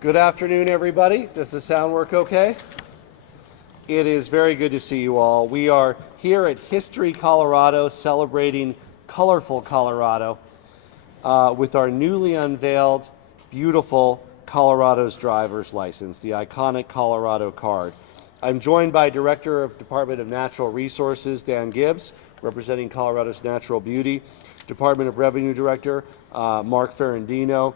Good afternoon, everybody. Does the sound work okay? It is very good to see you all. We are here at History, Colorado, celebrating colorful Colorado with our newly unveiled, beautiful Colorado's driver's license, the iconic Colorado card. I'm joined by Director of Department of Natural Resources, Dan Gibbs, representing Colorado's natural beauty, Department of Revenue Director, Mark Ferrandino,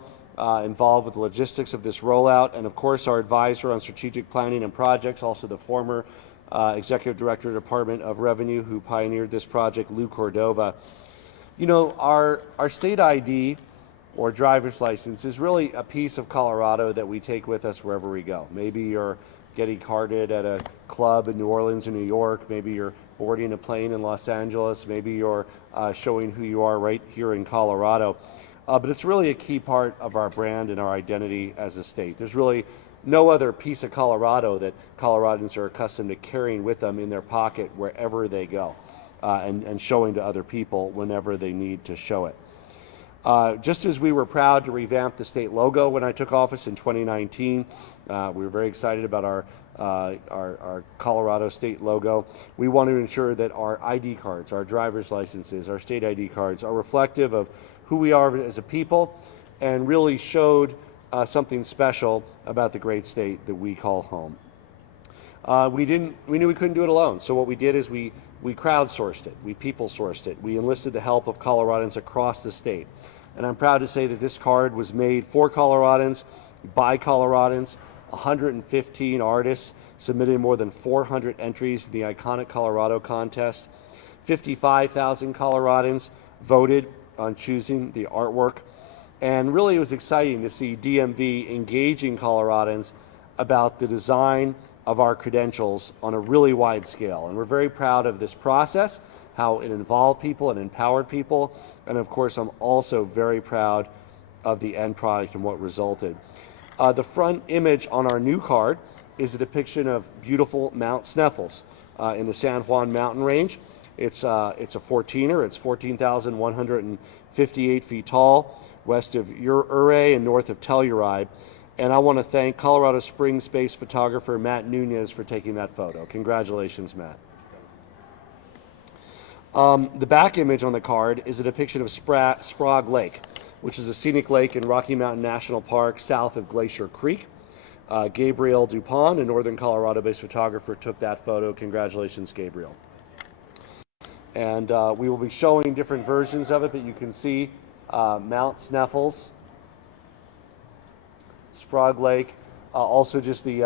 involved with the logistics of this rollout, and of course our advisor on strategic planning and projects, also the former Executive Director, Department of Revenue, who pioneered this project, Lou Cordova. You know, our state ID or driver's license is really a piece of Colorado that we take with us wherever we go. Maybe you're getting carded at a club in New Orleans or New York, maybe you're boarding a plane in Los Angeles, maybe you're showing who you are right here in Colorado. But it's really a key part of our brand and our identity as a state. There's really no other piece of Colorado that Coloradans are accustomed to carrying with them in their pocket wherever they go and showing to other people whenever they need to show it. Just as we were proud to revamp the state logo when I took office in 2019, we were very excited about our Colorado state logo. We want to ensure that our ID cards, our driver's licenses, our state ID cards are reflective of who we are as a people and really showed something special about the great state that we call home. We knew we couldn't do it alone, so what we did is we crowdsourced it, we people sourced it, we enlisted the help of Coloradans across the state. And I'm proud to say that this card was made for Coloradans, by Coloradans. 115 artists submitted more than 400 entries in the iconic Colorado contest. 55,000 Coloradans voted on choosing the artwork. And really it was exciting to see DMV engaging Coloradans about the design of our credentials on a really wide scale. And we're very proud of this process, how it involved people and empowered people. And of course, I'm also very proud of the end product and what resulted. The front image on our new card is a depiction of beautiful Mount Sneffels in the San Juan mountain range. It's a 14er. It's 14,158 feet tall, west of Ouray and north of Telluride. And I want to thank Colorado Springs-based photographer Matt Nunez for taking that photo. Congratulations, Matt. The back image on the card is a depiction of Sprague Lake, which is a scenic lake in Rocky Mountain National Park south of Glacier Creek. Gabriel Dupont, a northern Colorado-based photographer, took that photo. Congratulations, Gabriel. And we will be showing different versions of it, but you can see Mount Sneffels, Sprague Lake, also just the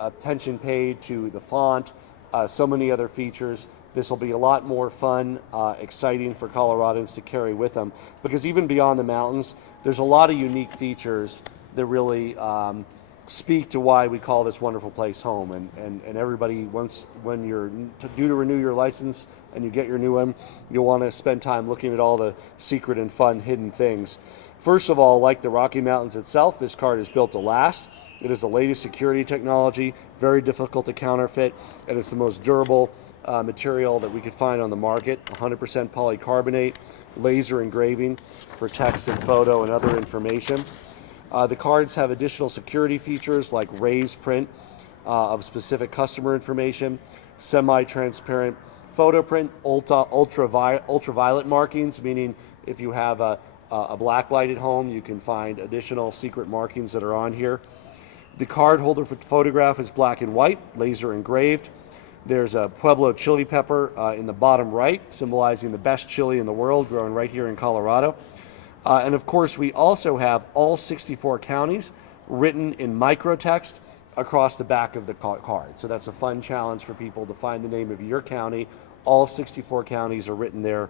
attention paid to the font, so many other features. This will be a lot more fun, exciting for Coloradans to carry with them, because even beyond the mountains, there's a lot of unique features that really speak to why we call this wonderful place home. And everybody, when you're due to renew your license and you get your new one, you'll want to spend time looking at all the secret and fun hidden things. First of all, like the Rocky Mountains itself, this card is built to last. It is the latest security technology, very difficult to counterfeit, and it's the most durable material that we could find on the market. 100% polycarbonate, laser engraving for text and photo and other information. The cards have additional security features like raised print of specific customer information, semi-transparent photo print, ultraviolet markings, meaning if you have a black light at home, you can find additional secret markings that are on here. The card holder photograph is black and white, laser engraved. There's a Pueblo chili pepper in the bottom right, symbolizing the best chili in the world, grown right here in Colorado. And of course, we also have all 64 counties written in microtext across the back of the card. So that's a fun challenge for people to find the name of your county. All 64 counties are written there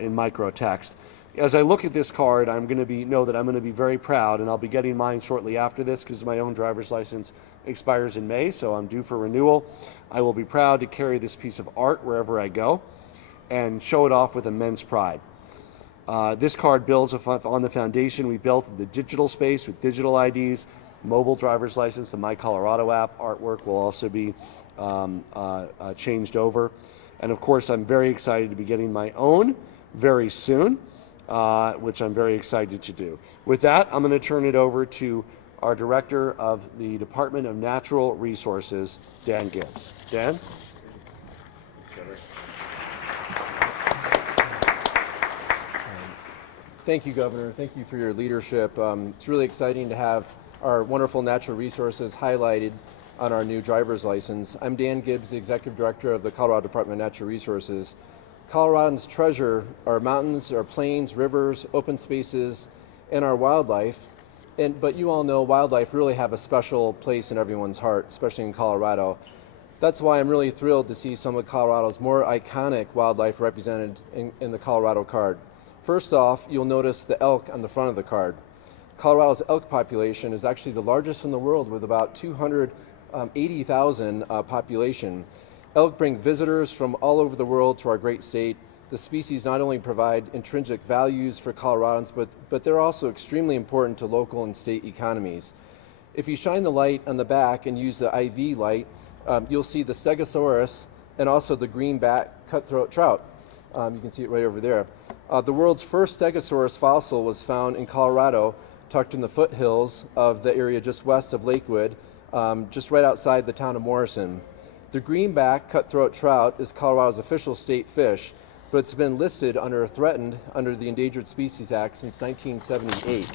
in microtext. As I look at this card, I'm going to know that I'm going to be very proud, and I'll be getting mine shortly after this because my own driver's license expires in May, so I'm due for renewal. I will be proud to carry this piece of art wherever I go and show it off with immense pride. This card builds on the foundation we built in the digital space with digital IDs, mobile driver's license, the My Colorado app. Artwork will also be changed over. And of course, I'm very excited to be getting my own very soon, which I'm very excited to do. With that, I'm going to turn it over to our Director of the Department of Natural Resources, Dan Gibbs. Dan? Thank you, Governor. Thank you for your leadership. It's really exciting to have our wonderful natural resources highlighted on our new driver's license. I'm Dan Gibbs, the Executive Director of the Colorado Department of Natural Resources. Coloradans' treasure our mountains, our plains, rivers, open spaces, and our wildlife. But you all know wildlife really have a special place in everyone's heart, especially in Colorado. That's why I'm really thrilled to see some of Colorado's more iconic wildlife represented in the Colorado card. First off, you'll notice the elk on the front of the card. Colorado's elk population is actually the largest in the world with about 280,000 population. Elk bring visitors from all over the world to our great state. The species not only provide intrinsic values for Coloradans, but they're also extremely important to local and state economies. If you shine the light on the back and use the IV light, you'll see the Stegosaurus and also the greenback cutthroat trout. You can see it right over there. The world's first Stegosaurus fossil was found in Colorado, tucked in the foothills of the area just west of Lakewood, just right outside the town of Morrison. The greenback cutthroat trout is Colorado's official state fish, but it's been listed threatened under the Endangered Species Act since 1978.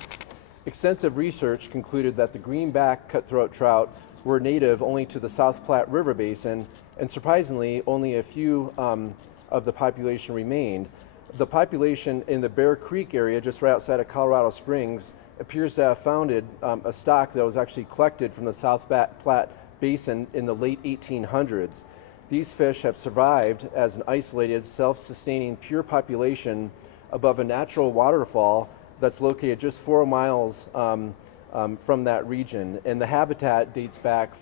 Extensive research concluded that the greenback cutthroat trout were native only to the South Platte River Basin, and surprisingly, only a few of the population remained. The population in the Bear Creek area, just right outside of Colorado Springs, appears to have founded a stock that was actually collected from the South Platte Basin in the late 1800s. These fish have survived as an isolated, self-sustaining, pure population above a natural waterfall that's located just 4 miles from that region, and the habitat dates back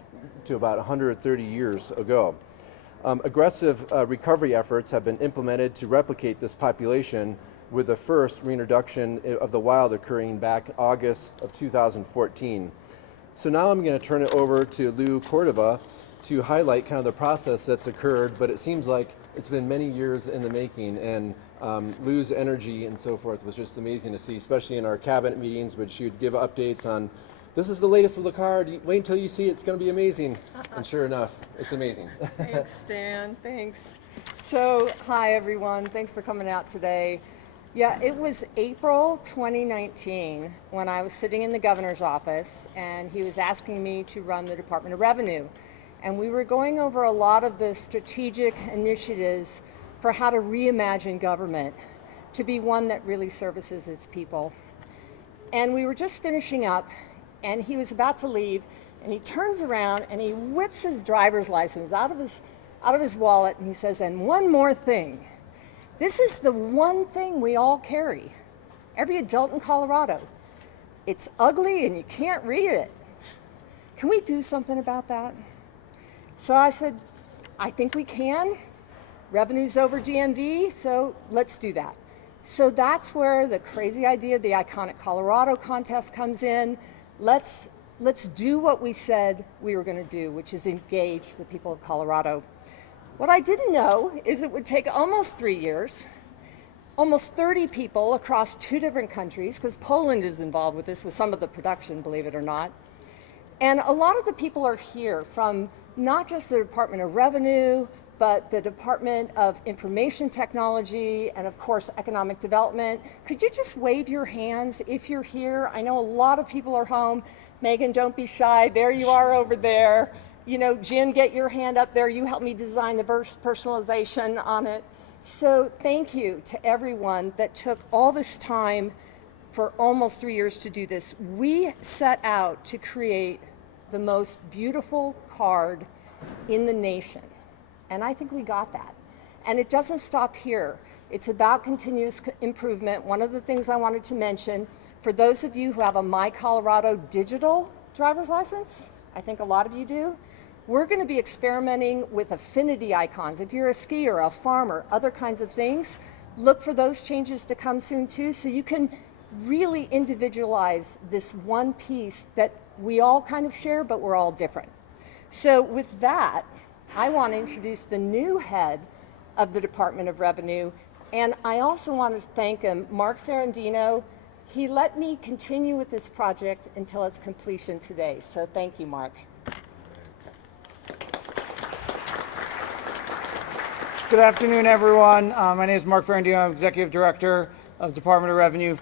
to about 130 years ago. Aggressive recovery efforts have been implemented to replicate this population, with the first reintroduction of the wild occurring back August of 2014. So now I'm going to turn it over to Lou Cordova to highlight kind of the process that's occurred, but it seems like it's been many years in the making, and Lou's energy and so forth was just amazing to see, especially in our cabinet meetings, which she would give updates on, this is the latest of the card, wait until you see it, it's going to be amazing. And sure enough, it's amazing. Thanks, Dan. Thanks. So, hi, everyone. Thanks for coming out today. Yeah, it was April 2019 when I was sitting in the governor's office, and he was asking me to run the Department of Revenue. And we were going over a lot of the strategic initiatives for how to reimagine government to be one that really services its people. And we were just finishing up, and he was about to leave, and he turns around and he whips his driver's license out of his wallet, and he says, and one more thing. This is the one thing we all carry, every adult in Colorado. It's ugly and you can't read it. Can we do something about that? So I said, I think we can. Revenue's over GMV, so let's do that. So that's where the crazy idea of the Iconic Colorado contest comes in. Let's do what we said we were going to do, which is engage the people of Colorado. What I didn't know is it would take almost 3 years, almost 30 people across 2 different countries, because Poland is involved with this, with some of the production, believe it or not. And a lot of the people are here from not just the Department of Revenue, but the Department of Information Technology, and of course, Economic Development. Could you just wave your hands if you're here? I know a lot of people are home. Megan, don't be shy. There you are over there. You know, Jim, get your hand up there. You helped me design the personalization on it. So thank you to everyone that took all this time for almost 3 years to do this. We set out to create the most beautiful card in the nation. And I think we got that. And it doesn't stop here. It's about continuous improvement. One of the things I wanted to mention, for those of you who have a My Colorado digital driver's license, I think a lot of you do, we're going to be experimenting with affinity icons. If you're a skier, a farmer, other kinds of things, look for those changes to come soon too, so you can really individualize this one piece that we all kind of share, but we're all different. So with that, I want to introduce the new head of the Department of Revenue, and I also want to thank him, Mark Ferrandino. He let me continue with this project until its completion today. So thank you, Mark. Good afternoon, everyone. My name is Mark Ferrandino. I'm Executive Director of the Department of Revenue.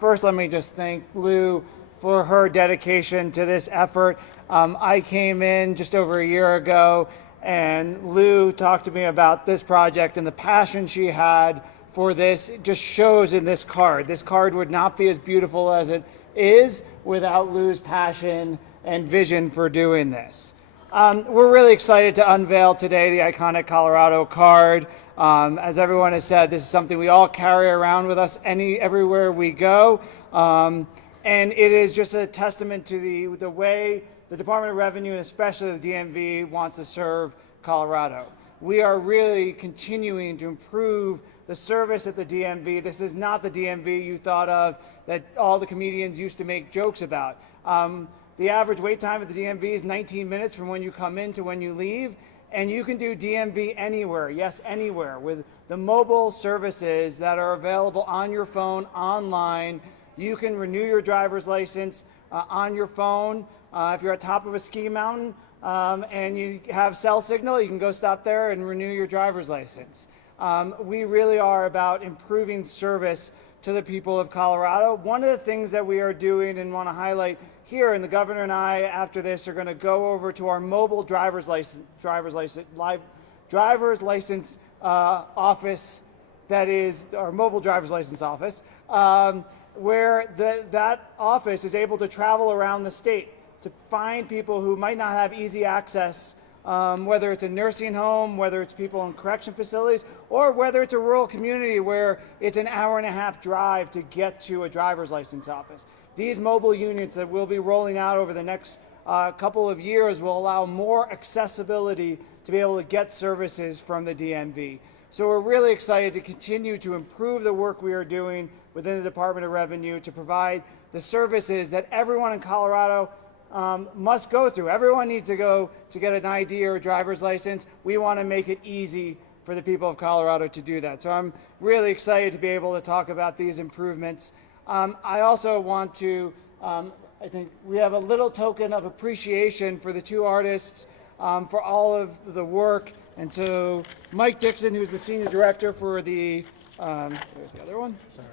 First, let me just thank Lou for her dedication to this effort. I came in just over a year ago, and Lou talked to me about this project, and the passion she had for this just shows in this card. This card would not be as beautiful as it is without Lou's passion and vision for doing this. We're really excited to unveil today the iconic Colorado card. As everyone has said, this is something we all carry around with us everywhere we go. And it is just a testament to the way the Department of Revenue, and especially the DMV, wants to serve Colorado. We are really continuing to improve the service at the DMV. This is not the DMV you thought of that all the comedians used to make jokes about. The average wait time at the DMV is 19 minutes from when you come in to when you leave, and you can do DMV anywhere, yes, anywhere, with the mobile services that are available on your phone, online. You can renew your driver's license on your phone. If you're at top of a ski mountain and you have cell signal, you can go stop there and renew your driver's license. We really are about improving service to the people of Colorado. One of the things that we are doing and want to highlight here, and the governor and I, after this, are going to go over to our mobile driver's license office, that is our mobile driver's license office, where that office is able to travel around the state to find people who might not have easy access, whether it's a nursing home, whether it's people in correction facilities, or whether it's a rural community where it's an hour-and-a-half drive to get to a driver's license office. These mobile units that we'll be rolling out over the next couple of years will allow more accessibility to be able to get services from the DMV. So we're really excited to continue to improve the work we are doing within the Department of Revenue to provide the services that everyone in Colorado must go through. Everyone needs to go to get an ID or a driver's license. We want to make it easy for the people of Colorado to do that. So I'm really excited to be able to talk about these improvements. I also want to, I think we have a little token of appreciation for the two artists for all of the work. And so Mike Dixon, who's the Senior Director for the, where's the other one? Sorry.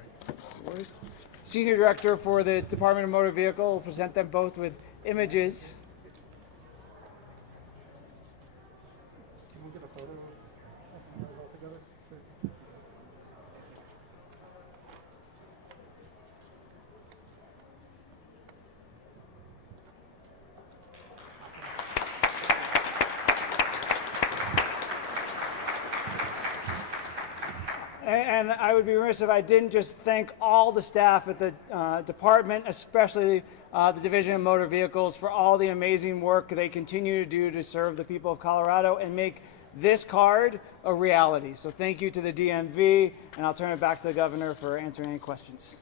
Senior Director for the Department of Motor Vehicle, will present them both with images. And I would be remiss if I didn't just thank all the staff at the department, especially the Division of Motor Vehicles, for all the amazing work they continue to do to serve the people of Colorado and make this card a reality. So thank you to the DMV, and I'll turn it back to the governor for answering any questions.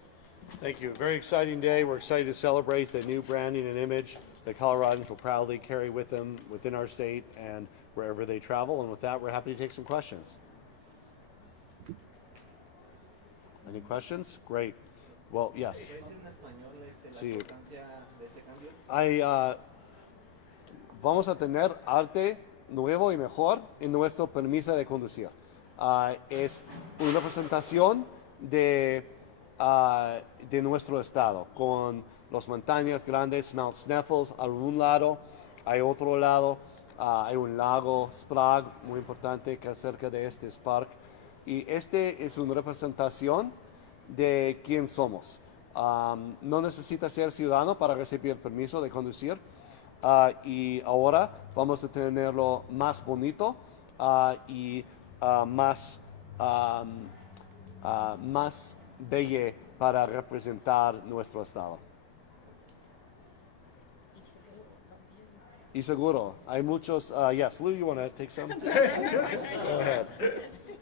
Thank you. Very exciting day. We're excited to celebrate the new branding and image that Coloradans will proudly carry with them within our state and wherever they travel. And with that, we're happy to take some questions. Any questions? Great. Well, yes. Sí. Vamos a tener arte nuevo y mejor en nuestro permiso de conducir. Es una presentación de nuestro estado, con las montañas grandes, Mount Sneffels a un lado, hay otro lado, hay un lago, Sprague, muy importante, que es cerca de este park. Y este es una representación de quién somos. No necesita ser ciudadano para recibir permiso de conducir. Y ahora vamos a tenerlo más bonito y más bello para representar nuestro estado. Y seguro, hay muchos. Yes, Lou, you want to take some? Go ahead.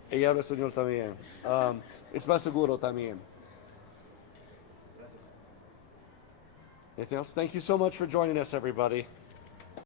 Ella habla español también. Es más seguro también. Anything else? Thank you so much for joining us, everybody.